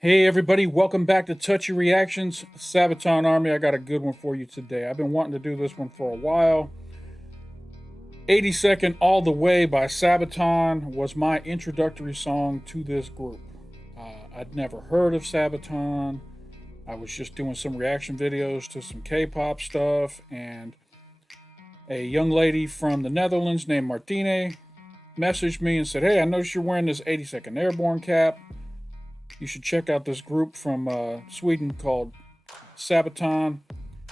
Hey everybody, welcome back to Touchy Reactions, Sabaton Army. I got a good one for you today. I've been wanting to do this one for a while. 82nd All the Way by Sabaton was my introductory song to this group. I'd never heard of Sabaton. I was just doing some reaction videos to some K-pop stuff, and a young lady from the Netherlands named Martine messaged me and said, "Hey, I noticed you're wearing this 82nd Airborne cap. You should check out this group from Sweden called Sabaton,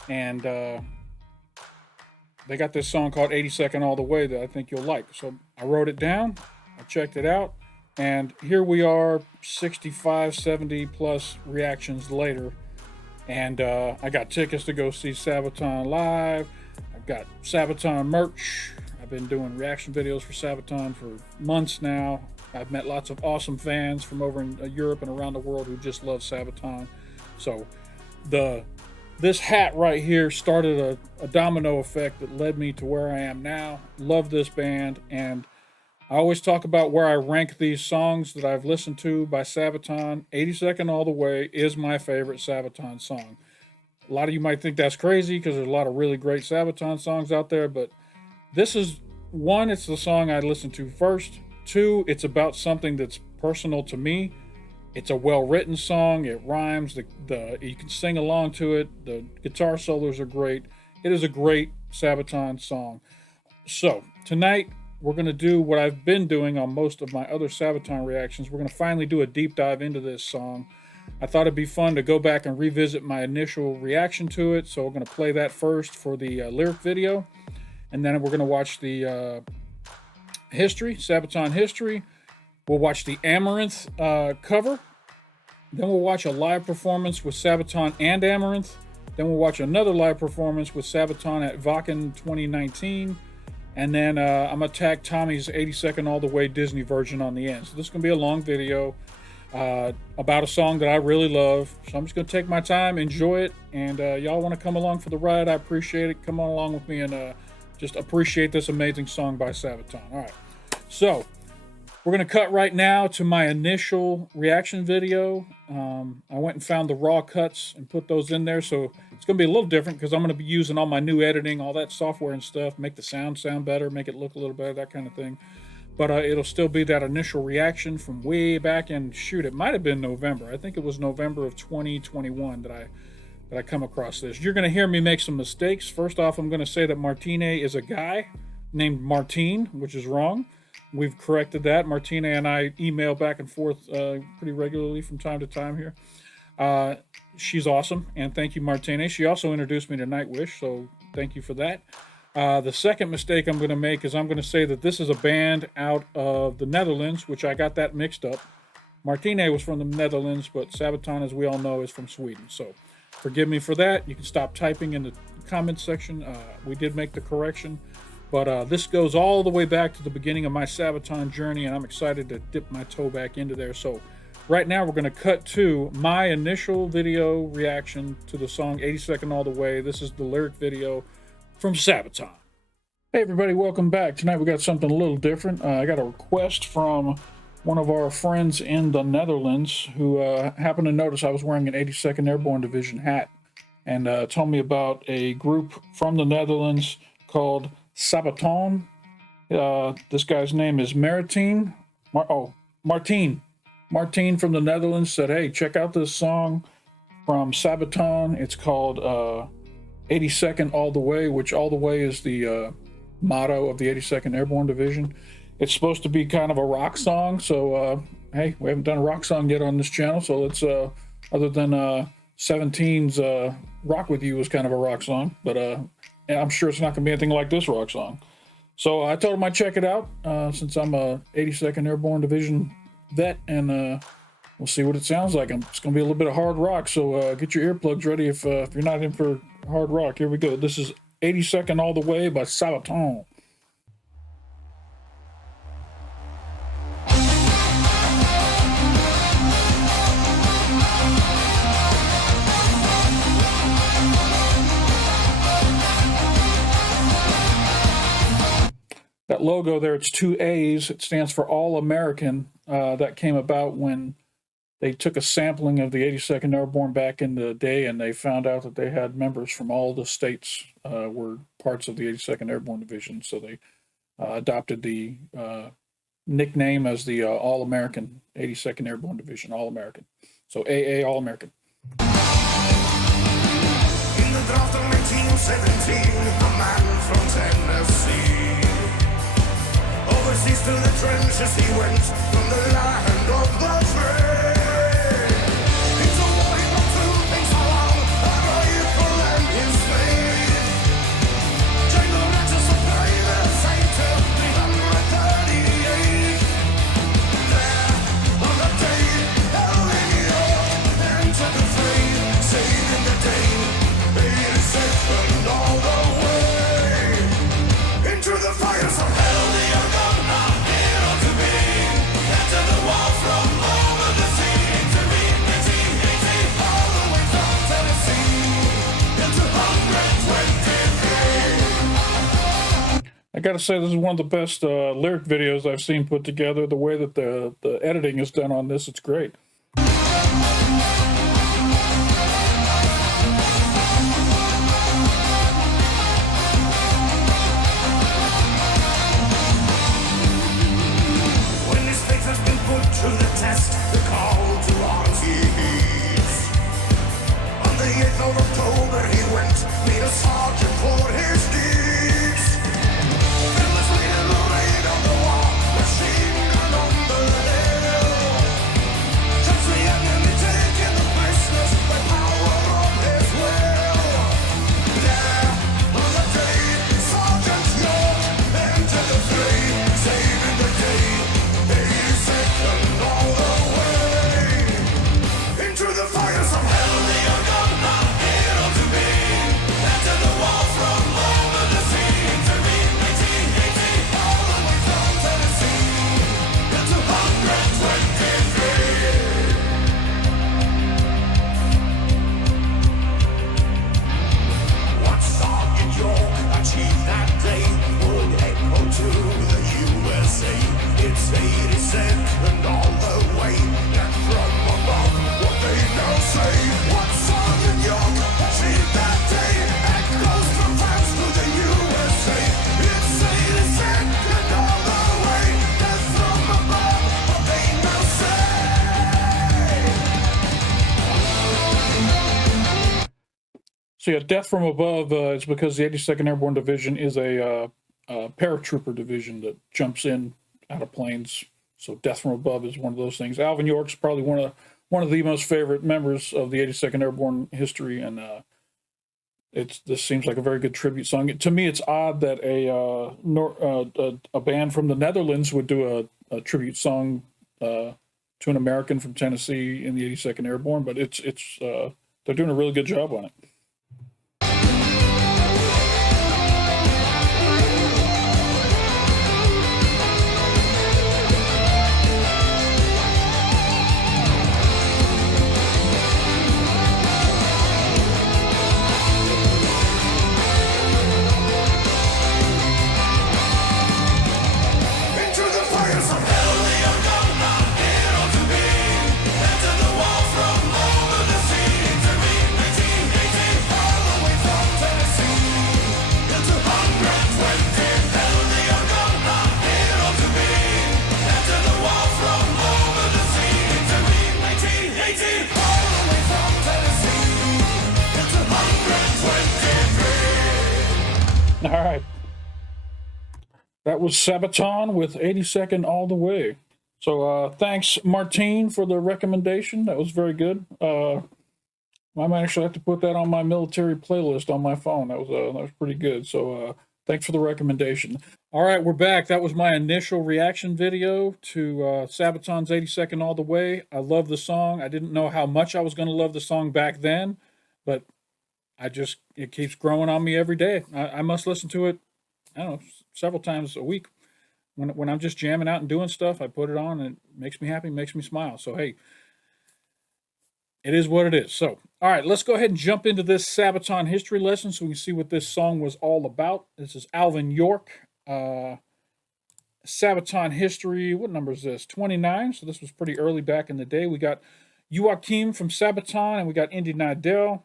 and they got this song called 82nd All the Way that I think you'll like." So I wrote it down, I checked it out, and here we are 65, 70 plus reactions later. And I got tickets to go see Sabaton live. I've got Sabaton merch. I've been doing reaction videos for Sabaton for months now. I've met lots of awesome fans from over in Europe and around the world who just love Sabaton. So the this hat right here started a domino effect that led me to where I am now. Love this band, and I always talk about where I rank these songs that I've listened to by Sabaton. 82nd All the Way is my favorite Sabaton song. A lot of you might think that's crazy because there's a lot of really great Sabaton songs out there, but this is one, it's the song I listened to first. Two, it's about something that's personal to me. It's a well-written song. It rhymes. The you can sing along to it. The guitar solos are great. It is a great Sabaton song. So tonight we're gonna do what I've been doing on most of my other Sabaton reactions. We're gonna finally do a deep dive into this song. I thought it'd be fun to go back and revisit my initial reaction to it. So we're gonna play that first for the lyric video, and then we're gonna watch the history, Sabaton history. We'll watch the Amaranth cover. Then we'll watch a live performance with Sabaton and Amaranth. Then we'll watch another live performance with Sabaton at Wacken 2019. And then I'm going to tag Tommy's 82nd All the Way Disney version on the end. So this is going to be a long video about a song that I really love. So I'm just going to take my time, enjoy it. And y'all want to come along for the ride, I appreciate it. Come on along with me and just appreciate this amazing song by Sabaton. All right. So we're going to cut right now to my initial reaction video. I went and found the raw cuts and put those in there. So it's going to be a little different because I'm going to be using all my new editing, all that software and stuff, make the sound better, make it look a little better, that kind of thing. But it'll still be that initial reaction from way back in, shoot, it might have been November. I think it was November of 2021 that I come across this. You're going to hear me make some mistakes. First off, I'm going to say that Martine is a guy named Martine, which is wrong. We've corrected that. Martine and I email back and forth pretty regularly from time to time here. She's awesome, and thank you, Martine. She also introduced me to Nightwish, so thank you for that. The second mistake I'm going to make is I'm going to say that this is a band out of the Netherlands, which I got that mixed up. Martine was from the Netherlands, but Sabaton, as we all know, is from Sweden. So forgive me for that. You can stop typing in the comments section. We did make the correction. But this goes all the way back to the beginning of my Sabaton journey, and I'm excited to dip my toe back into there. So right now we're going to cut to my initial video reaction to the song 82nd All the Way. This is the lyric video from Sabaton. Hey everybody, welcome back. Tonight we got something a little different. I got a request from one of our friends in the Netherlands who happened to notice I was wearing an 82nd Airborne Division hat, and told me about a group from the Netherlands called Sabaton. This guy's name is Martine. Martine from the Netherlands said, "Hey, check out this song from Sabaton. It's called 82nd All the Way," which all the way is the motto of the 82nd Airborne Division. It's supposed to be kind of a rock song, so hey, we haven't done a rock song yet on this channel, so let's other than 17's Rock With You was kind of a rock song, but and I'm sure it's not going to be anything like this rock song. So I told him I'd check it out since I'm a 82nd Airborne Division vet, and we'll see what it sounds like. It's going to be a little bit of hard rock, so get your earplugs ready if you're not in for hard rock. Here we go. This is 82nd All the Way by Sabaton. That logo there, it's two A's. It stands for All American. That came about when they took a sampling of the 82nd Airborne back in the day, and they found out that they had members from all the states were parts of the 82nd Airborne Division. So they adopted the nickname as the All American 82nd Airborne Division, All American. So AA, All American. In the draft of 1917, a man from Tennessee. Overseas to the trenches he went, from the land of the free. Into war he brought two things along, a rifle and his spade. Joined the ranks of private Saint 338. There, on the day, held in York, entered the fray, saving the day. 82nd all the way. Into the fires of hell, the Argonne hero to be. Enter the wall from over the sea. Intervene 1818, all the way from Tennessee. Into 123. I gotta say, this is one of the best lyric videos I've seen put together. The way that the editing is done on this, it's great. To the test, the call to arms he heeds. On the 8th of October he went, made a sergeant for his deeds. Fearlessly in the rain of the war, machine gun on the hill. Touch the enemy, taking the prisoners by power of his will. There, on the day, Sergeant York entered the fray, saving the day. 82nd all the way. Into the fires of hell, the Argonne hero to be. Enter the wall from over the sea. Intervene 1818, all the way from Tennessee. Into 123. What Sergeant York achieved that day would echo to the USA. It's 82nd all the way, and from above, what they now say. What Sergeant York achieved that day echoes from France to the USA. It's 82nd all the way, and from above, what they now say. So yeah, Death from Above is because the 82nd Airborne Division is a paratrooper division that jumps in out of planes. So Death from Above is one of those things. Alvin York's probably one of the most favorite members of the 82nd Airborne history, and this seems like a very good tribute song. To me, it's odd that a band from the Netherlands would do a tribute song to an American from Tennessee in the 82nd Airborne, but it's they're doing a really good job on it. All right. That was Sabaton with 82nd All the Way. So thanks, Martine, for the recommendation. That was very good. I might actually have to put that on my military playlist on my phone. That was pretty good. So thanks for the recommendation. All right, we're back. That was my initial reaction video to Sabaton's 82nd All the Way. I love the song. I didn't know how much I was going to love the song back then, but it keeps growing on me every day. I must listen to it, I don't know, several times a week. When I'm just jamming out and doing stuff, I put it on and it makes me happy, makes me smile. So, hey, it is what it is. So, all right, let's go ahead and jump into this Sabaton history lesson so we can see what this song was all about. This is Alvin York. Sabaton history, what number is this? 29. So this was pretty early back in the day. We got Joachim from Sabaton, and we got Indy Nidell.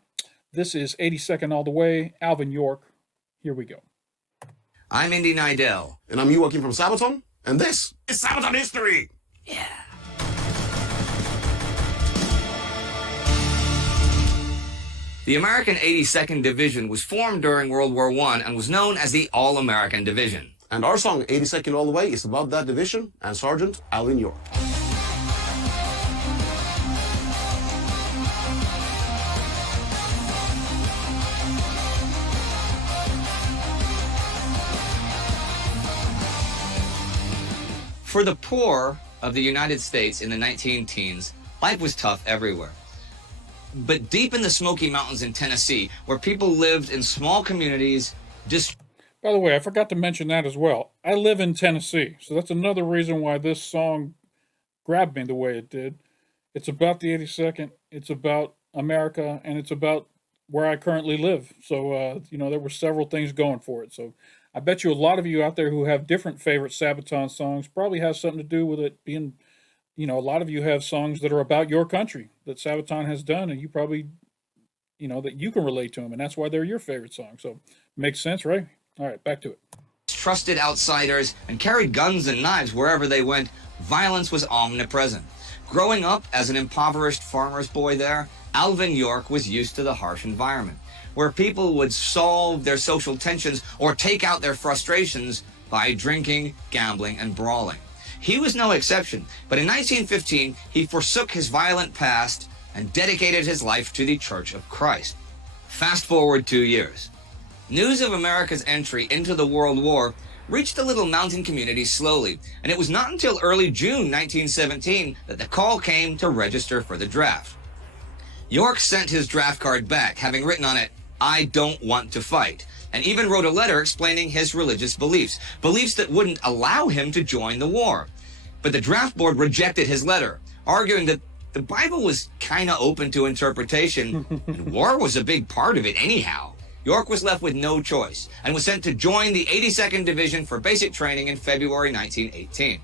This is 82nd All the Way, Alvin York. Here we go. I'm Indy Nidell. And I'm Joachim from Sabaton, and this is Sabaton History. Yeah. The American 82nd Division was formed during World War I and was known as the All-American Division. And our song, 82nd All the Way, is about that division and Sergeant Alvin York. For the poor of the United States in the 19-teens, life was tough everywhere. But deep in the Smoky Mountains in Tennessee, where people lived in small communities, By the way, I forgot to mention that as well. I live in Tennessee, so that's another reason why this song grabbed me the way it did. It's about the 82nd, it's about America, and it's about where I currently live. So, there were several things going for it. So I bet you a lot of you out there who have different favorite Sabaton songs probably has something to do with it being, a lot of you have songs that are about your country that Sabaton has done, and you probably, that you can relate to them, and that's why they're your favorite song. So makes sense, right? All right, back to it. Trusted outsiders and carried guns and knives wherever they went. Violence was omnipresent. Growing up as an impoverished farmer's boy there, Alvin York was used to the harsh environment, where people would solve their social tensions or take out their frustrations by drinking, gambling, and brawling. He was no exception, but in 1915, he forsook his violent past and dedicated his life to the Church of Christ. Fast forward 2 years. News of America's entry into the World War reached the little mountain community slowly, and it was not until early June 1917 that the call came to register for the draft. York sent his draft card back, having written on it, "I don't want to fight," and even wrote a letter explaining his religious beliefs that wouldn't allow him to join the war. But the draft board rejected his letter, arguing that the Bible was kind of open to interpretation, and war was a big part of it anyhow. York was left with no choice and was sent to join the 82nd Division for basic training in February 1918.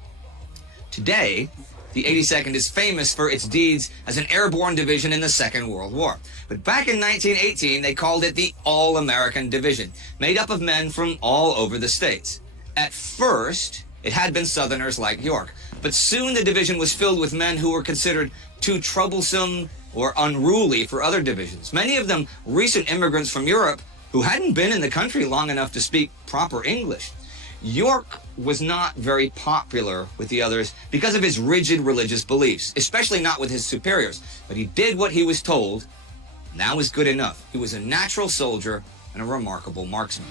Today, the 82nd is famous for its deeds as an airborne division in the Second World War. But back in 1918, they called it the All-American Division, made up of men from all over the states. At first, it had been Southerners like York, but soon the division was filled with men who were considered too troublesome or unruly for other divisions. Many of them recent immigrants from Europe who hadn't been in the country long enough to speak proper English. York was not very popular with the others because of his rigid religious beliefs, especially not with his superiors. But he did what he was told, and that was good enough. He was a natural soldier and a remarkable marksman.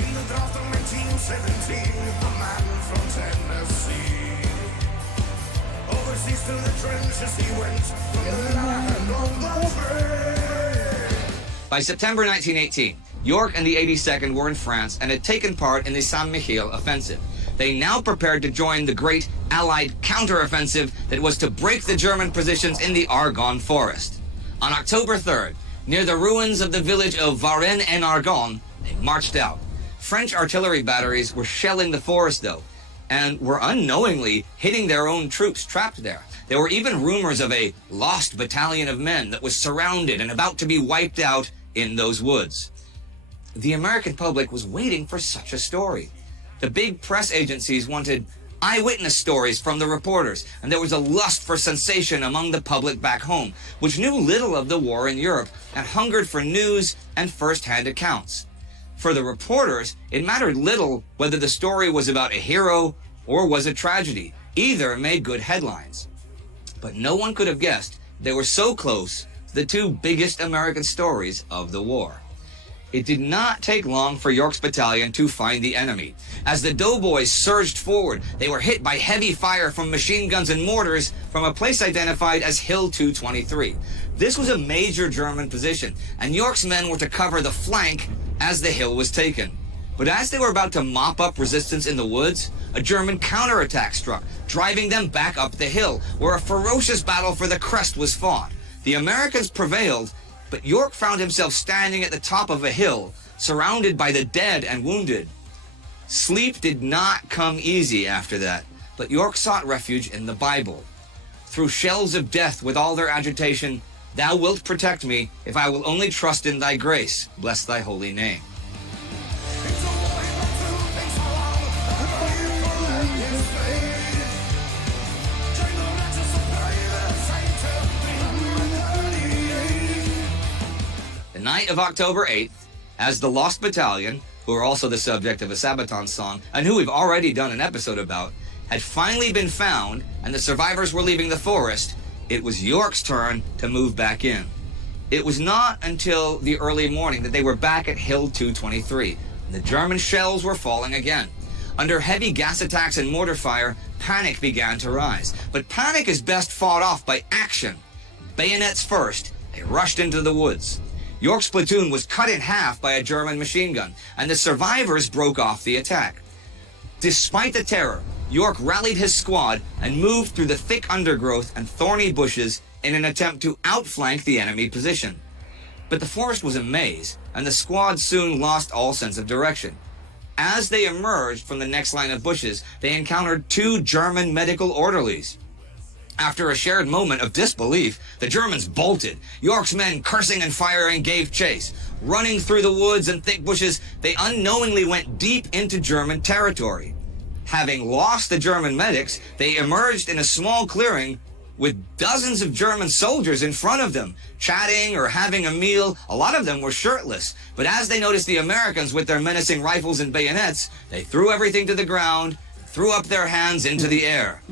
In the draft of 1917, the man from Tennessee. Overseas to the trenches he went, from the land of the free. By September 1918, York and the 82nd were in France and had taken part in the Saint-Mihiel offensive. They now prepared to join the great Allied counteroffensive that was to break the German positions in the Argonne Forest. On October 3rd, near the ruins of the village of Varennes-en-Argonne, they marched out. French artillery batteries were shelling the forest, though, and were unknowingly hitting their own troops trapped there. There were even rumors of a lost battalion of men that was surrounded and about to be wiped out in those woods. The American public was waiting for such a story. The big press agencies wanted eyewitness stories from the reporters, and there was a lust for sensation among the public back home, which knew little of the war in Europe and hungered for news and first-hand accounts. For the reporters, it mattered little whether the story was about a hero or was a tragedy. Either made good headlines. But no one could have guessed they were so close to the two biggest American stories of the war. It did not take long for York's battalion to find the enemy. As the doughboys surged forward, they were hit by heavy fire from machine guns and mortars from a place identified as Hill 223. This was a major German position, and York's men were to cover the flank as the hill was taken. But as they were about to mop up resistance in the woods, a German counterattack struck, driving them back up the hill, where a ferocious battle for the crest was fought. The Americans prevailed, but York found himself standing at the top of a hill, surrounded by the dead and wounded. Sleep did not come easy after that, but York sought refuge in the Bible. through shells of death with all their agitation, thou wilt protect me if I will only trust in thy grace. Bless thy holy name. The night of October 8th, as the Lost Battalion, who are also the subject of a Sabaton song, and who we've already done an episode about, had finally been found and the survivors were leaving the forest, it was York's turn to move back in. It was not until the early morning that they were back at Hill 223, and the German shells were falling again. Under heavy gas attacks and mortar fire, panic began to rise. But panic is best fought off by action. Bayonets first, they rushed into the woods. York's platoon was cut in half by a German machine gun, and the survivors broke off the attack. Despite the terror, York rallied his squad and moved through the thick undergrowth and thorny bushes in an attempt to outflank the enemy position. But the forest was a maze, and the squad soon lost all sense of direction. As they emerged from the next line of bushes, they encountered two German medical orderlies. After a shared moment of disbelief, the Germans bolted. York's men, cursing and firing, gave chase. Running through the woods and thick bushes, they unknowingly went deep into German territory. Having lost the German medics, they emerged in a small clearing with dozens of German soldiers in front of them, chatting or having a meal. A lot of them were shirtless, but as they noticed the Americans with their menacing rifles and bayonets, they threw everything to the ground, threw up their hands into the air.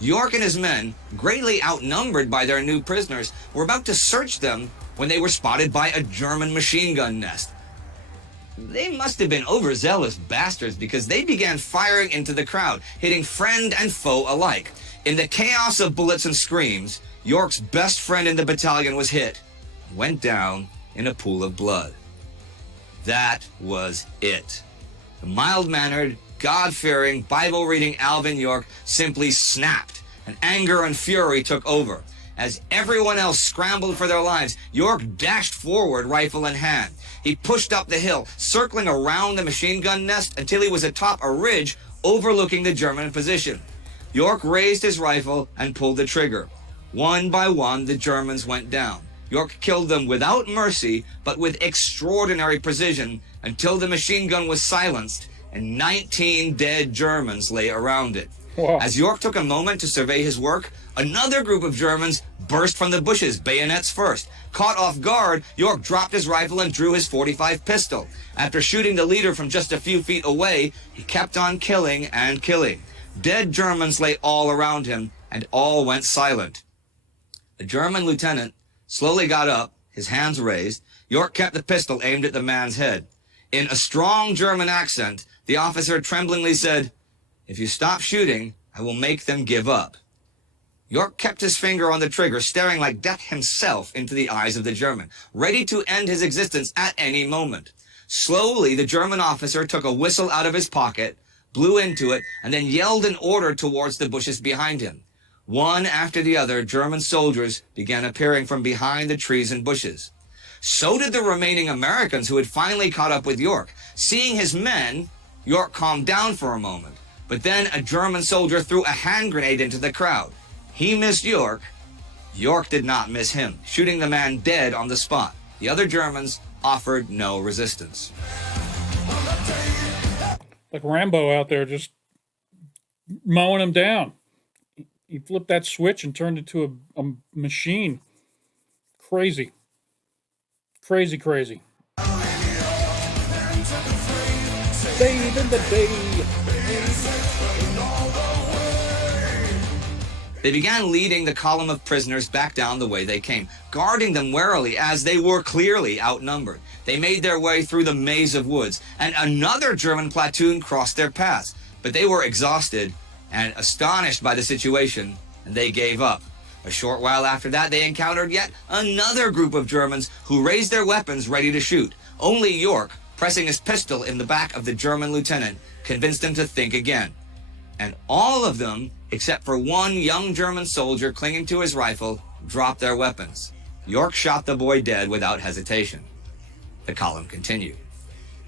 York and his men, greatly outnumbered by their new prisoners, were about to search them when they were spotted by a German machine gun nest. They must have been overzealous bastards because they began firing into the crowd, hitting friend and foe alike. In the chaos of bullets and screams, York's best friend in the battalion was hit and went down in a pool of blood. That was it. The mild-mannered, God-fearing, Bible-reading Alvin York simply snapped, and anger and fury took over. As everyone else scrambled for their lives, York dashed forward, rifle in hand. He pushed up the hill, circling around the machine gun nest until he was atop a ridge overlooking the German position. York raised his rifle and pulled the trigger. One by one, the Germans went down. York killed them without mercy, but with extraordinary precision, until the machine gun was silenced and 19 dead Germans lay around it. Wow. As York took a moment to survey his work, another group of Germans burst from the bushes, bayonets first. Caught off guard, York dropped his rifle and drew his .45 pistol. After shooting the leader from just a few feet away, he kept on killing and killing. Dead Germans lay all around him, and all went silent. The German lieutenant slowly got up, his hands raised. York kept the pistol aimed at the man's head. In a strong German accent, the officer tremblingly said, "If you stop shooting, I will make them give up." York kept his finger on the trigger, staring like death himself into the eyes of the German, ready to end his existence at any moment. Slowly, the German officer took a whistle out of his pocket, blew into it, and then yelled an order towards the bushes behind him. One after the other, German soldiers began appearing from behind the trees and bushes. So did the remaining Americans who had finally caught up with York. Seeing his men, York calmed down for a moment, but then a German soldier threw a hand grenade into the crowd. He missed York. York did not miss him, shooting the man dead on the spot. The other Germans offered no resistance. Like Rambo out there just mowing him down. He flipped that switch and turned into a machine. Crazy. Crazy, crazy. Saving the day. They began leading the column of prisoners back down the way they came, guarding them warily as they were clearly outnumbered. They made their way through the maze of woods, and another German platoon crossed their paths. But they were exhausted and astonished by the situation, and they gave up. A short while after that, they encountered yet another group of Germans who raised their weapons ready to shoot. Only York, pressing his pistol in the back of the German lieutenant, convinced him to think again. And all of them, except for one young German soldier clinging to his rifle, dropped their weapons. York shot the boy dead without hesitation. The column continued.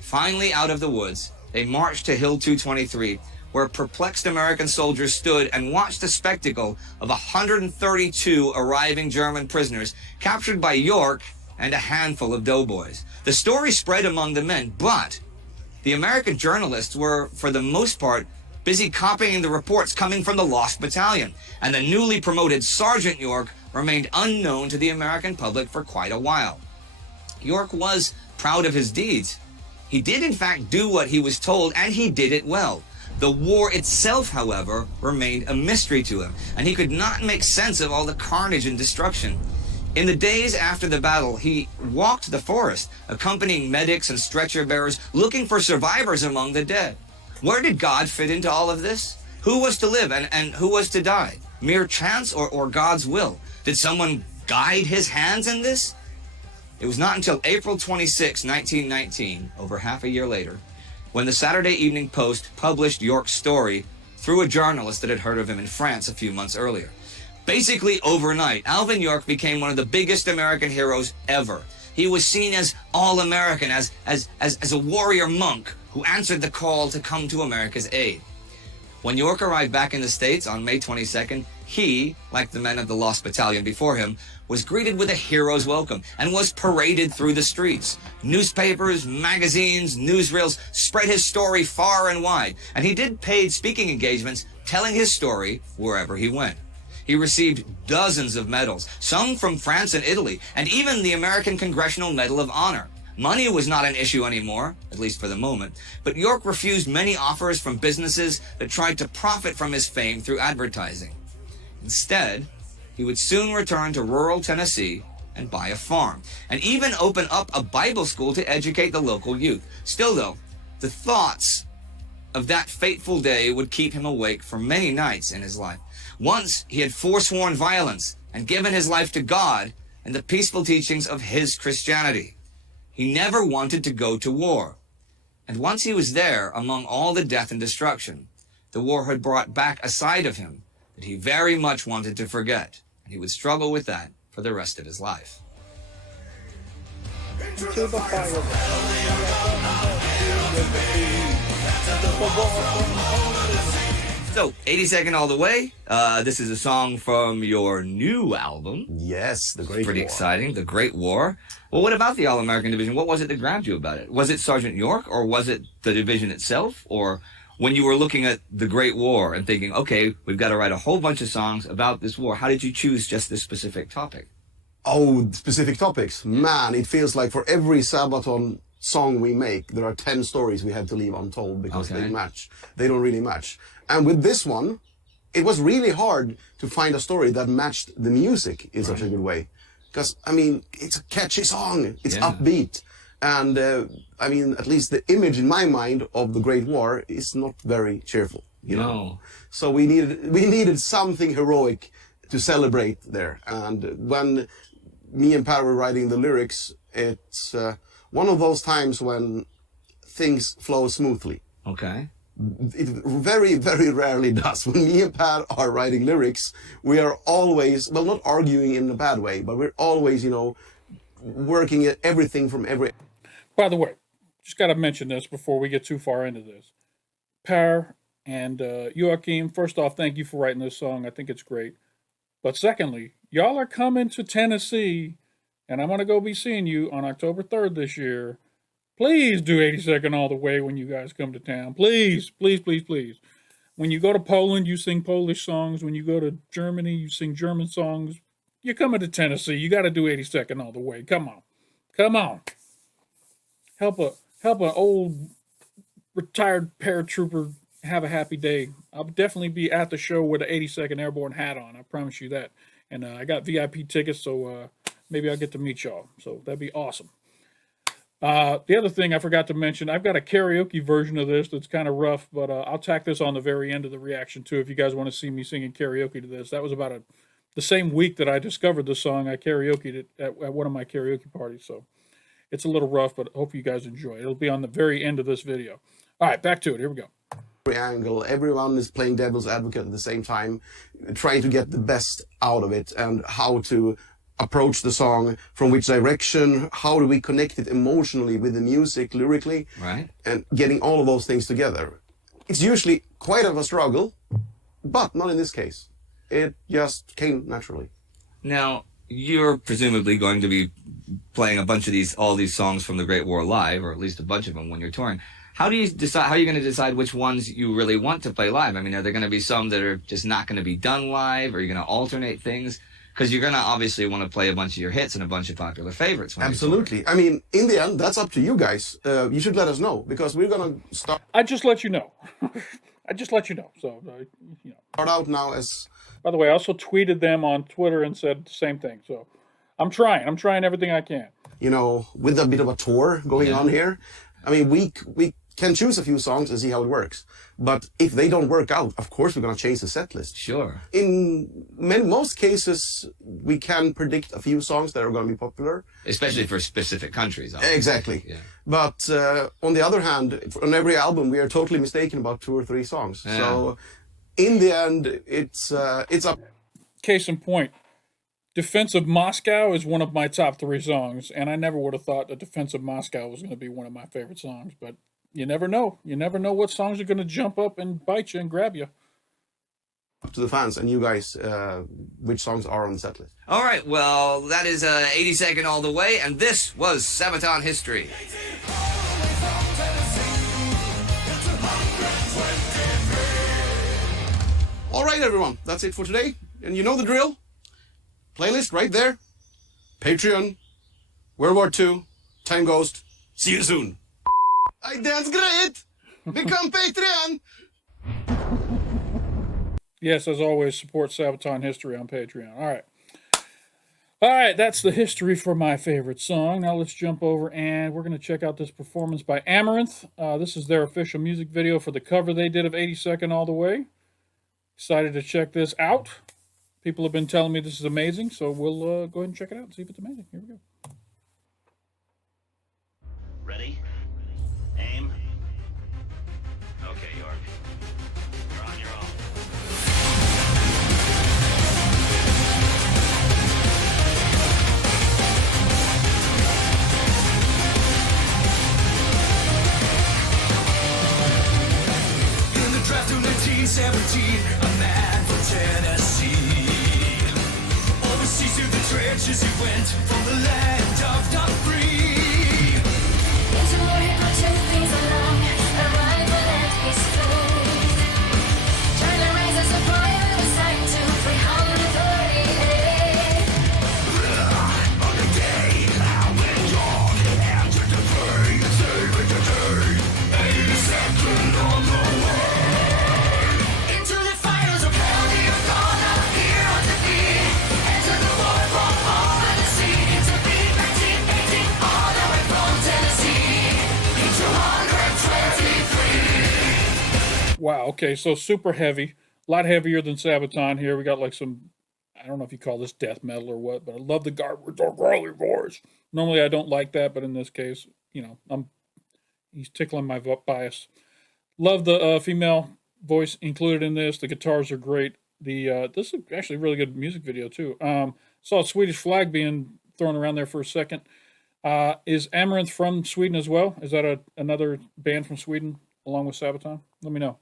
Finally, out of the woods, they marched to Hill 223, where perplexed American soldiers stood and watched the spectacle of 132 arriving German prisoners captured by York and a handful of doughboys. The story spread among the men, but the American journalists were, for the most part, busy copying the reports coming from the Lost Battalion, and the newly promoted Sergeant York remained unknown to the American public for quite a while. York was proud of his deeds. He did in fact do what he was told, and he did it well. The war itself, however, remained a mystery to him, and he could not make sense of all the carnage and destruction. In the days after the battle, he walked the forest, accompanying medics and stretcher bearers, looking for survivors among the dead. Where did God fit into all of this? Who was to live and who was to die? Mere chance or God's will? Did someone guide his hands in this? It was not until April 26, 1919, over half a year later, when the Saturday Evening Post published York's story through a journalist that had heard of him in France a few months earlier. Basically overnight, Alvin York became one of the biggest American heroes ever. He was seen as all-American, as a warrior monk who answered the call to come to America's aid. When York arrived back in the States on May 22nd, he, like the men of the Lost Battalion before him, was greeted with a hero's welcome and was paraded through the streets. Newspapers, magazines, newsreels spread his story far and wide, and he did paid speaking engagements telling his story wherever he went. He received dozens of medals, some from France and Italy, and even the American Congressional Medal of Honor. Money was not an issue anymore, at least for the moment, but York refused many offers from businesses that tried to profit from his fame through advertising. Instead, he would soon return to rural Tennessee and buy a farm, and even open up a Bible school to educate the local youth. Still though, the thoughts of that fateful day would keep him awake for many nights in his life. Once he had forsworn violence and given his life to God and the peaceful teachings of his Christianity. He never wanted to go to war. And once he was there, among all the death and destruction, the war had brought back a side of him that he very much wanted to forget. And he would struggle with that for the rest of his life. To the fire. So, 82nd All the Way. This is a song from your new album. Yes, The Great Pretty War. exciting, The Great War. Well, what about the All-American Division? What was it that grabbed you about it? Was it Sergeant York, or was it the division itself? Or when you were looking at The Great War and thinking, okay, we've got to write a whole bunch of songs about this war, how did you choose just this specific topic? Oh, specific topics. Man, it feels like for every Sabaton song we make, there are 10 stories we have to leave untold because Okay. they match. They don't really match. And with this one, it was really hard to find a story that matched the music in such a good way. Because, I mean, it's a catchy song. It's upbeat. And, I mean, at least the image in my mind of the Great War is not very cheerful. You know? So we needed something heroic to celebrate there. And when me and Per were writing the lyrics, it's one of those times when things flow smoothly. Okay. It very, very rarely does. When me and Per are writing lyrics, we are always, well, not arguing in a bad way, but we're always, you know, working at everything from every... By the way, just got to mention this before we get too far into this. Per and Joachim, first off, thank you for writing this song. I think it's great. But secondly, y'all are coming to Tennessee, and I'm going to go be seeing you on October 3rd this year. Please do 82nd All the Way when you guys come to town. Please, please, please, please. When you go to Poland, you sing Polish songs. When you go to Germany, you sing German songs. You're coming to Tennessee. You got to do 82nd All the Way. Come on. Come on. Help an old retired paratrooper have a happy day. I'll definitely be at the show with the 82nd Airborne hat on. I promise you that. And I got VIP tickets, so maybe I'll get to meet y'all. So that'd be awesome. The other thing I forgot to mention, I've got a karaoke version of this that's kind of rough, but I'll tack this on the very end of the reaction too if you guys want to see me singing karaoke to this. That was about the same week that I discovered the song. I karaoke'd it at one of my karaoke parties, so it's a little rough, but I hope you guys enjoy it. It'll be on the very end of this video. All right, back to it. Here we go. angle. Everyone is playing devil's advocate at the same time, trying to get the best out of it and how to approach the song, from which direction, how do we connect it emotionally with the music, lyrically, right? And getting all of those things together. it's usually quite of a struggle, but not in this case. It just came naturally. Now, you're presumably going to be playing all these songs from the Great War live, or at least a bunch of them when you're touring. How are you going to decide which ones you really want to play live? I mean, are there going to be some that are just not going to be done live? Or are you going to alternate things? Because you're going to obviously want to play a bunch of your hits and a bunch of popular favorites. Absolutely. I mean, in the end, that's up to you guys. You should let us know, because we're going to start. I just let you know. I just let you know. So, you know. Start out now as. By the way, I also tweeted them on Twitter and said the same thing. So, I'm trying everything I can. You know, with a bit of a tour going on here. I mean, we can choose a few songs and see how it works. But if they don't work out, of course we're going to change the set list. Sure. In most cases, we can predict a few songs that are going to be popular. Especially for specific countries. Obviously. Exactly. Yeah. But on the other hand, on every album, we are totally mistaken about 2 or 3 songs. Yeah. So in the end, it's up. Case in point, Defense of Moscow is one of my top 3 songs, and I never would have thought that Defense of Moscow was going to be one of my favorite songs, but you never know. You never know what songs are going to jump up and bite you and grab you. Up to the fans and you guys, which songs are on the set list. All right, well, that is 80 Second All the Way, and this was Sabaton History. All right, everyone, that's it for today. And you know the drill. Playlist right there. Patreon, World War II, Time Ghost. See you soon. I dance great. Become Patreon. Yes, as always, support Sabaton History on Patreon. All right, that's the history for my favorite song. Now let's jump over and we're going to check out this performance by Amaranth. This is their official music video for the cover they did of 80 Second All the Way. Excited to check this out. People have been telling me this is amazing, so we'll go ahead and check it out and see if it's amazing. Here we go. Ready? Aim. Okay, York. You're on your own. In the draft of 1917, a man from Tennessee. Overseas to the trenches he went, from the land of the free. Into war he put 2 things along, a rifle and his food. Trying to raise a supply of his time to 338. On the day I went on and to the fray, saving the day, 82nd on the way. Into the fires of hell, you're gonna hear on the beat. Enter the war from over the sea. Into beat 1918, all the way from Tennessee. Into 123. Wow, okay, so super heavy. A lot heavier than Sabaton here. We got like some, I don't know if you call this death metal or what, but I love the guy with the growly voice. Normally I don't like that, but in this case, you know, he's tickling my bias. Love the female voice included in this. The guitars are great. This is actually a really good music video too. Saw a Swedish flag being thrown around there for a second. Is Amaranth from Sweden as well? Is that another band from Sweden along with Sabaton? Let me know.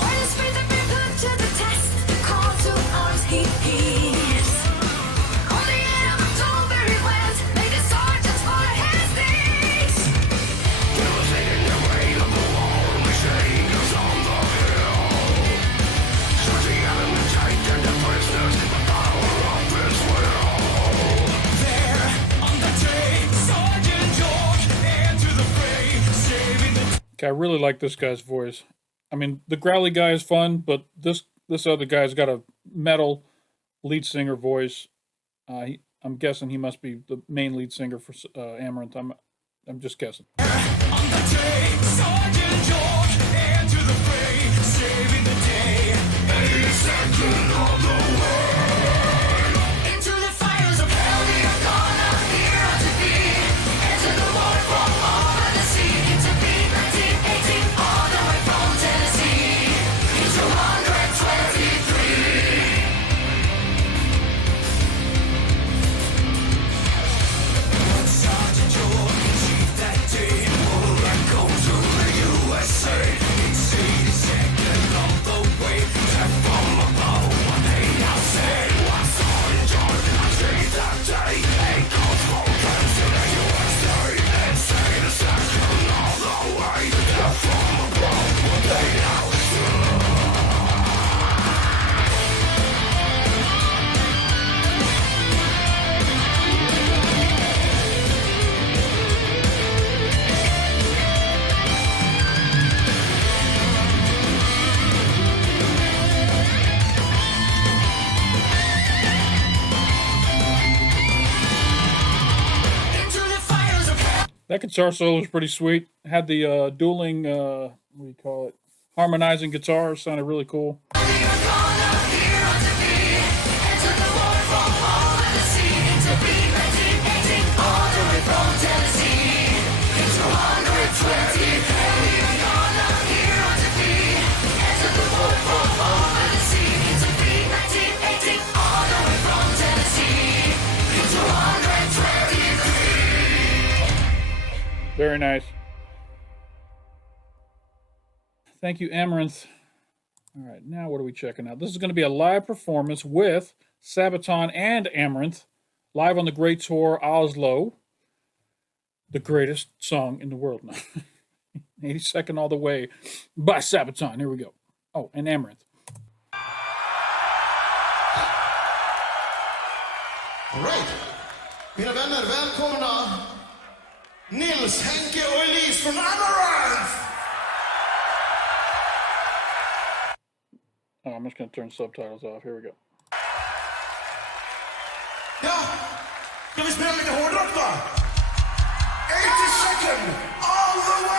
Orders faith have been put to the test. The call to arms he heeds. On the end of October he went, made the sergeants for his knees. There, on that day, Sergeant George entered the fray, saving the Okay, I really like this guy's voice. I mean, the growly guy is fun, but this other guy's got a metal lead singer voice. I'm guessing he must be the main lead singer for Amaranth. I'm just guessing. On that day, Sergeant George entered the fray, saving the day. 82nd on the way. Into the fires of hell, you're gonna hear on the beat. Enter the war from over the sea. Into beat 1918, all the way from Tennessee. Into 123. That guitar solo is pretty sweet. Had the dueling, what do you call it? Harmonizing guitars sounded really cool. Very nice. Thank you, Amaranth. All right, now what are we checking out? This is going to be a live performance with Sabaton and Amaranth, live on the great tour Oslo, the greatest song in the world now. 82nd All the Way by Sabaton. Here we go. Oh, and Amaranth. All right. Mina vänner, välkomna Nils, Henke och Elise från Amaranth! Oh, I'm just going to turn subtitles off. Here we go. Ja, ska vi spela lite hårdrock då? 82nd All the Way!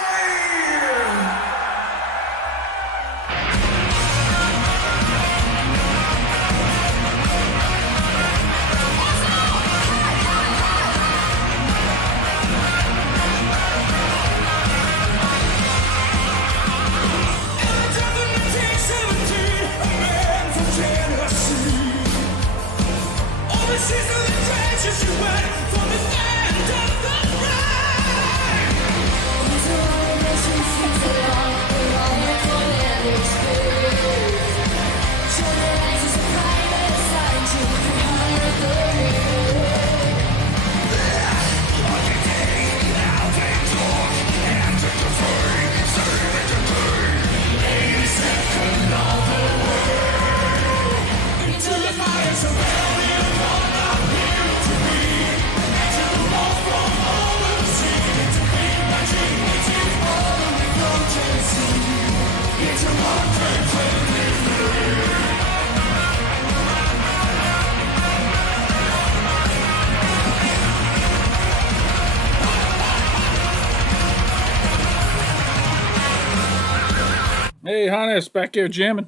Hey, Hannes, back here jamming.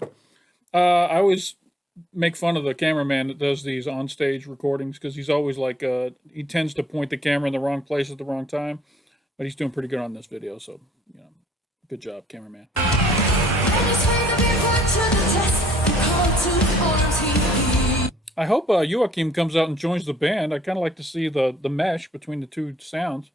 I always make fun of the cameraman that does these on-stage recordings because he's always like, he tends to point the camera in the wrong place at the wrong time. But he's doing pretty good on this video, so, you know, good job, cameraman. I hope Joachim comes out and joins the band. I kind of like to see the mesh between the two sounds.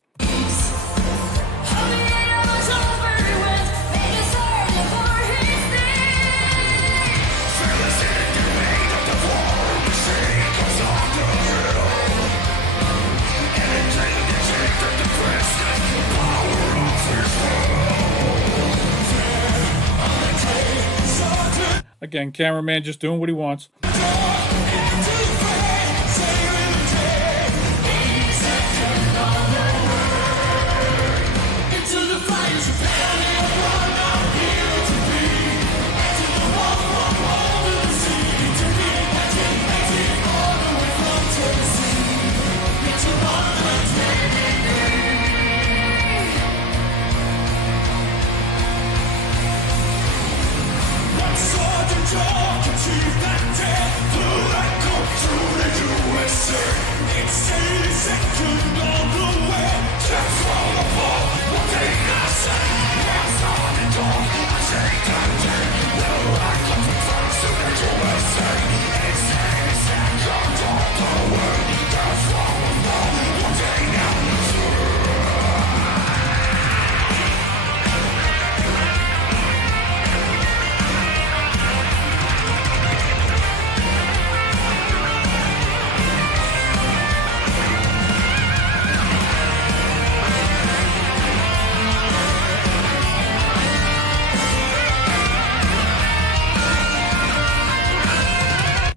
Again, cameraman just doing what he wants.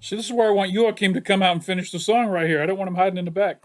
See, this is where I want Joachim to come out and finish the song right here. I don't want him hiding in the back.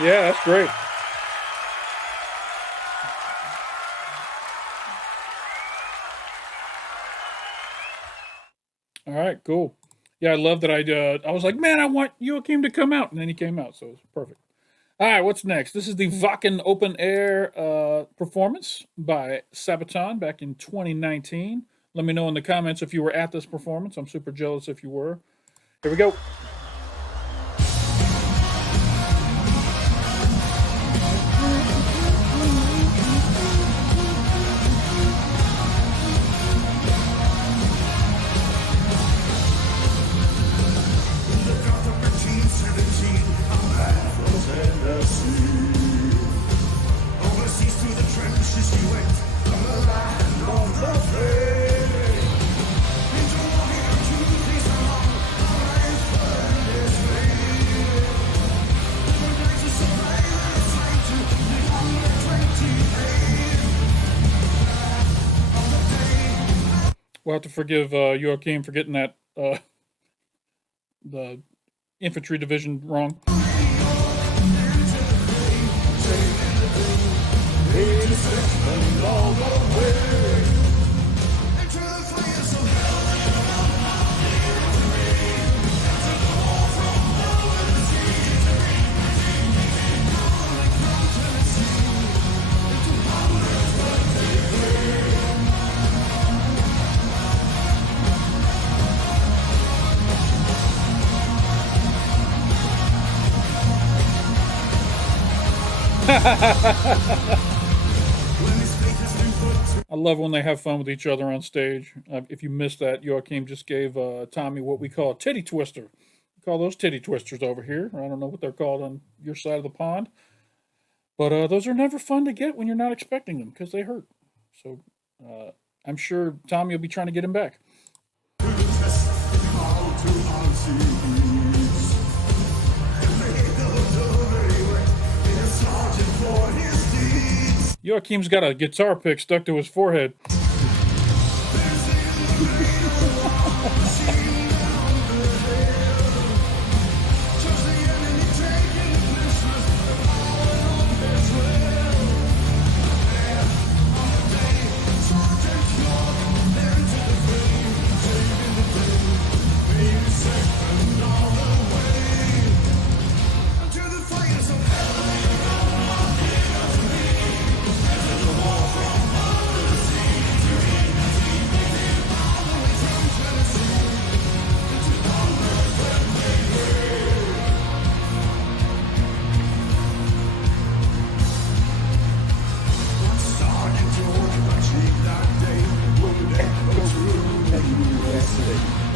Yeah, that's great. All right, cool. Yeah, I love that. I was like, man, I want Joachim to come out, and then he came out, so it was perfect. All right, what's next? This is the Wacken open air performance by Sabaton back in 2019. Let me know in the comments if you were at this performance. I'm super jealous if you were. Here we go. Overseas through the trenches he went, from the land of the free. Into warrior to these among the life and his way. The greatest survivor tried to live on the 28. We'll have to forgive Joachim for getting that the infantry division wrong. I love when they have fun with each other on stage. If you missed that, Joachim just gave Tommy what we call a titty twister. We call those titty twisters over here. I don't know what they're called on your side of the pond. But those are never fun to get when you're not expecting them because they hurt. So I'm sure Tommy will be trying to get him back. Joachim's got a guitar pick stuck to his forehead.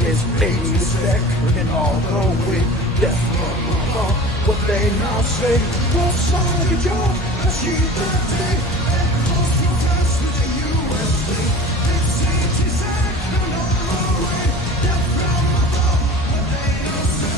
It's made respect and all the way. Death from what they now say. Won't sign your job, cause she that day. And close your friends with the USA. It's easy said, and all the way. Death from above, what they now say.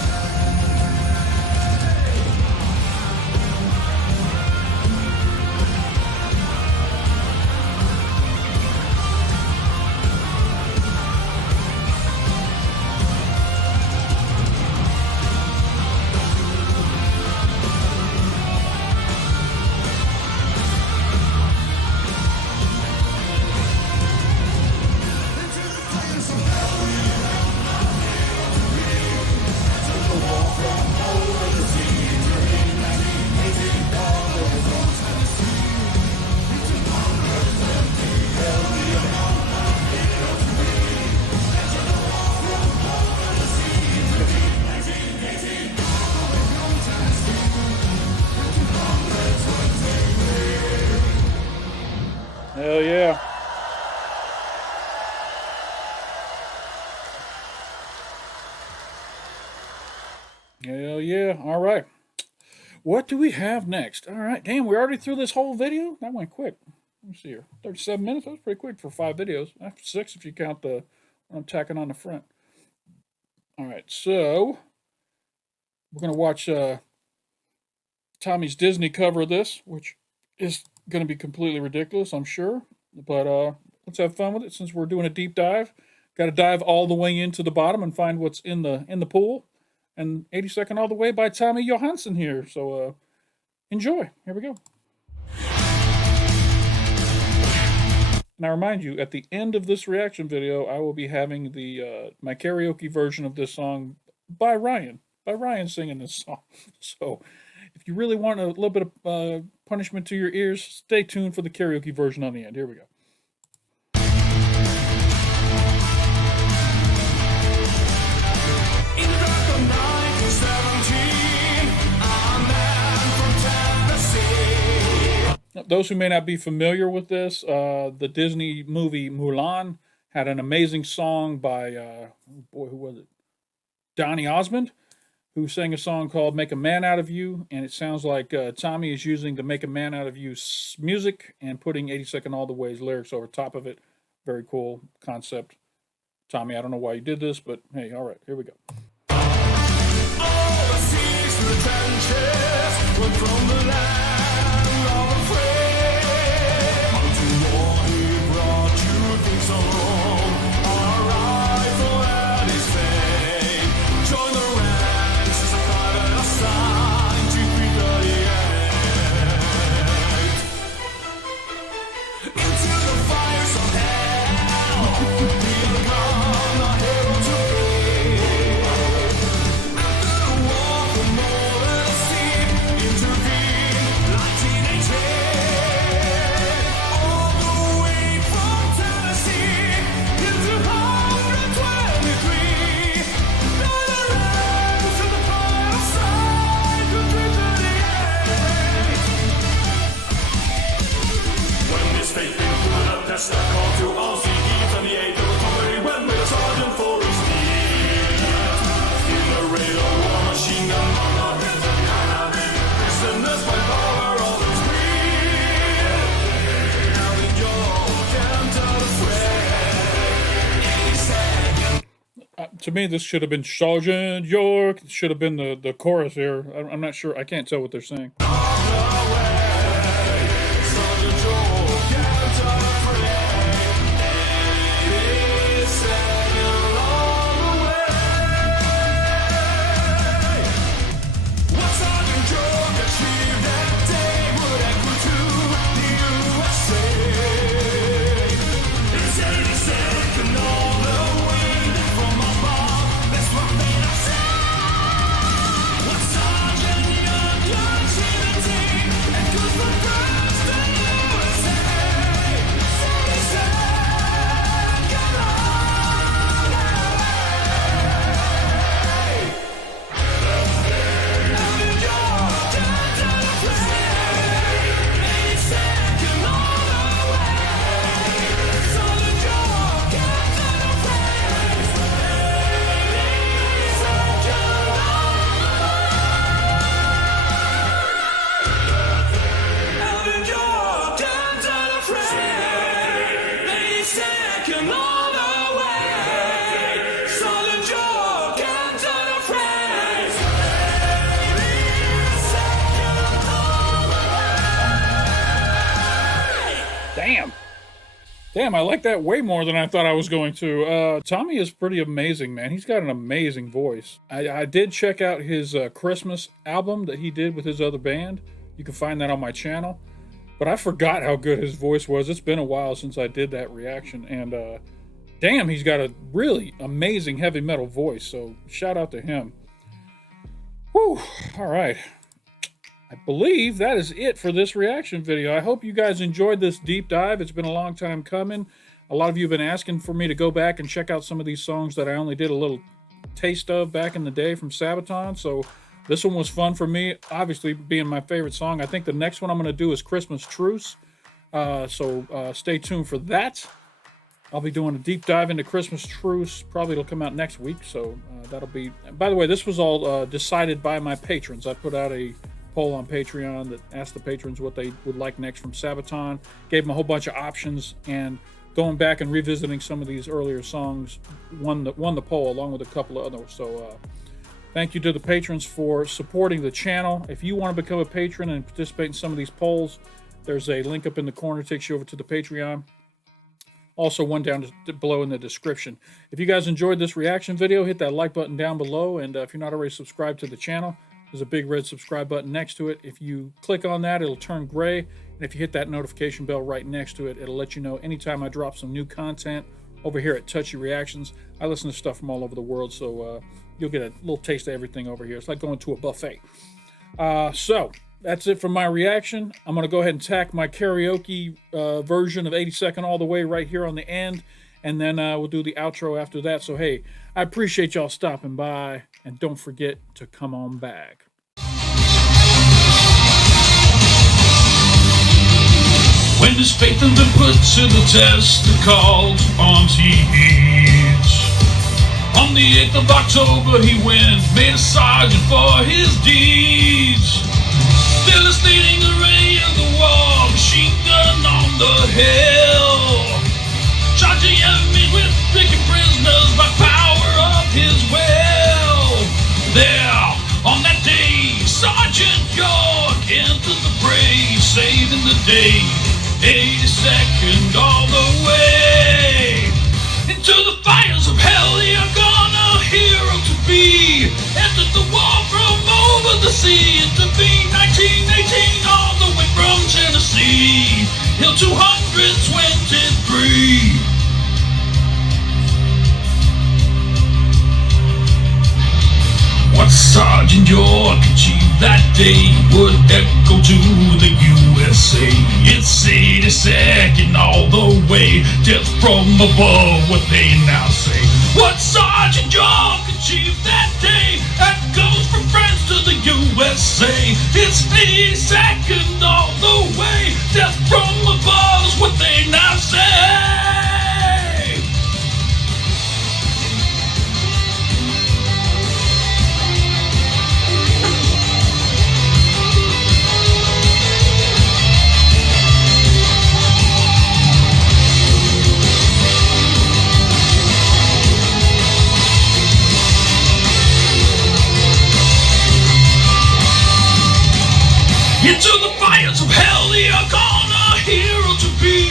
Hell yeah. Hell yeah. All right. What do we have next? All right. Damn, we're already through this whole video? That went quick. Let me see here. 37 minutes? That was pretty quick for 5 videos. After 6 if you count the what I'm tacking on the front. All right. So, we're going to watch Tommy's Disney cover of this, which is going to be completely ridiculous, I'm sure. But let's have fun with it since we're doing a deep dive. Got to dive all the way into the bottom and find what's in the pool. and 82nd All the Way by Tommy Johansson here. So enjoy. Here we go. And I remind you, at the end of this reaction video, I will be having the my karaoke version of this song by Ryan singing this song. So if you really want a little bit of punishment to your ears, stay tuned for the karaoke version on the end. Here we go. In the draft of 1917, a man from Tennessee. Now, those who may not be familiar with this, the Disney movie Mulan had an amazing song by, who was it? Donny Osmond, who sang a song called Make a Man Out of You, and it sounds like Tommy is using the Make a Man Out of You music and putting 82nd All the Way's lyrics over top of it. Very cool concept. Tommy, I don't know why you did this, but hey, all right, here we go. All the seas to the trenches went from the land of the free. Unto war he brought you things home. Our rifle and his fame. Join the ranks as a private assigned to 338. Into the fires of hell. We are gone, a hero to be. After the war, the more than a sea intervened, 1918. All the way from Tennessee into 123. Another ranks to the fire side to 338. When this fate been put up, that's the call to all CDs on the 8th of October. He went with a sergeant for his team. In the radar war machine gun, prisoners by power of his greed. Now the York enter the fray. To me, this should have been Sergeant York. It should have been the chorus here. I'm not sure. I can't tell what they're saying. Damn, I like that way more than I thought I was going to. Tommy is pretty amazing, man. He's got an amazing voice. I did check out his Christmas album that he did with his other band. You can find that on my channel. But I forgot how good his voice was. It's been a while since I did that reaction. And damn, he's got a really amazing heavy metal voice. So shout out to him. Whew, all right. I believe that is it for this reaction video. I hope you guys enjoyed this deep dive. It's been a long time coming. A lot of you have been asking for me to go back and check out some of these songs that I only did a little taste of back in the day from Sabaton. So this one was fun for me, obviously being my favorite song. I think the next one I'm going to do is Christmas Truce. So stay tuned for that. I'll be doing a deep dive into Christmas Truce. Probably it'll come out next week. So that'll be... By the way, this was all decided by my patrons. I put out a poll on Patreon that asked the patrons what they would like next from Sabaton. Gave them a whole bunch of options, and going back and revisiting some of these earlier songs won the poll along with a couple of others. So thank you to the patrons for supporting the channel. If you want to become a patron and participate in some of these polls, there's a link up in the corner, takes you over to the Patreon. Also, one down below in the description. If you guys enjoyed this reaction video, hit that like button down below. And if you're not already subscribed to the channel, there's a big red subscribe button next to it. If you click on that, it'll turn gray. And if you hit that notification bell right next to it, it'll let you know anytime I drop some new content over here at Touchy Reactions. I listen to stuff from all over the world, so you'll get a little taste of everything over here. It's like going to a buffet. So that's it for my reaction. I'm going to go ahead and tack my karaoke version of 82nd All the Way right here on the end. And then we'll do the outro after that. So, hey, I appreciate y'all stopping by. And don't forget to come on back. When his faith had been put to the test, the call to arms he heeds. On the 8th of October he went, made a sergeant for his deeds. Devastating array of the war, machine gun on the hill. Charging enemies with picking prisoners by power of his will. There, on that day, Sergeant York entered the fray, saving the day. 82nd all the way. Into the fires of hell, you're gonna hero to be. Entered the war from over the sea. Intervened 1918 all the way from Tennessee. Hill 223. What Sergeant York achieved that day would echo to the USA. It's 82nd all the way, death from above, what they now say. What Sergeant York achieved that day echoes from France to the USA. It's 82nd all the way, death from above is what they now say. Into the fires of hell, you're gonna hero to be.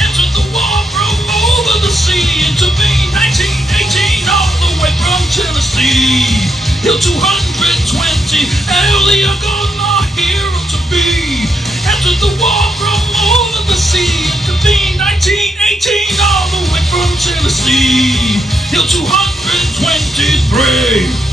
Entered the war from over the sea. Intervened 1918 all the way from Tennessee. Hill 220, hell, you're gonna hero to be. Entered the war from over the sea. Intervened 1918 all the way from Tennessee. Hill 223.